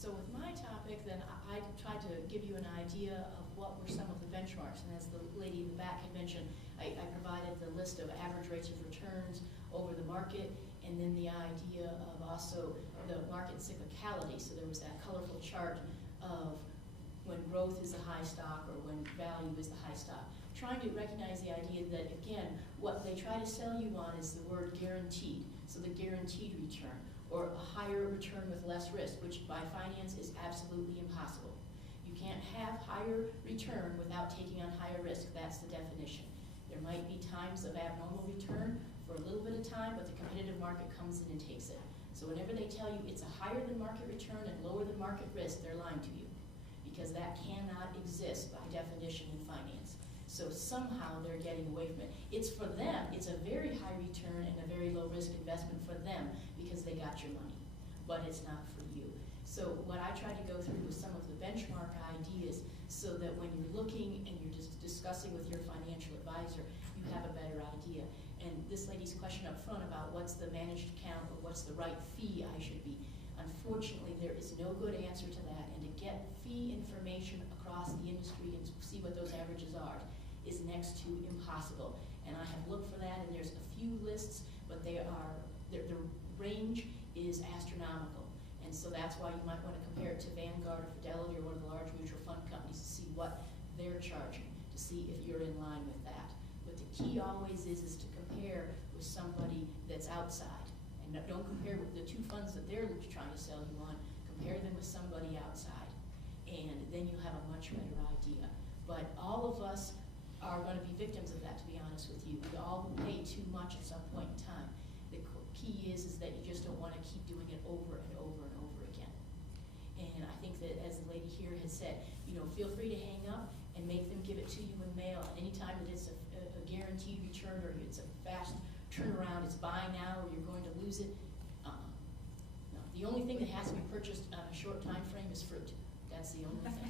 So with my topic, then I tried to give you an idea of what were some of the benchmarks. And as the lady in the back had mentioned, I provided the list of average rates of returns over the market, and then the idea of also the market cyclicality. So there was that colorful chart of when growth is the high stock or when value is the high stock. Trying to recognize the idea that, again, what they try to sell you on is the word guaranteed. So the guaranteed return, or a higher return with less risk, which by finance is absolutely impossible. You can't have higher return without taking on higher risk. That's the definition. There might be times of abnormal return for a little bit of time, but the competitive market comes in and takes it. So whenever they tell you it's a higher than market return and lower than market risk, they're lying to you, because that cannot exist by definition in finance. So somehow they're getting away from it. It's for them, it's a very high return and a very low risk investment for them because they got your money, but it's not for you. So what I tried to go through was some of the benchmark ideas so that when you're looking and you're just discussing with your financial advisor, you have a better idea. And this lady's question up front about what's the managed account or what's the right fee I should be. Unfortunately, there is no good answer to that, and to get fee information across the industry and see what those averages are is next to impossible. And I have looked for that, and there's a few lists, but the range is astronomical. And so that's why you might want to compare it to Vanguard or Fidelity or one of the large mutual fund companies to see what they're charging, to see if you're in line with that. But the key always is to compare with somebody that's outside. And don't compare with the two funds that they're trying to sell you on. Compare them with somebody outside. And then you have a much better idea. But all of us are going to be victims of that, to be honest with you. We all pay too much at some point in time. The key is that you just don't want to keep doing it over and over and over again. And I think that, as the lady here has said, feel free to hang up and make them give it to you in mail. Anytime that it's a guaranteed return or it's a fast turnaround, it's buy now or you're going to lose it. No. The only thing that has to be purchased on a short time frame is fruit. That's the only thing.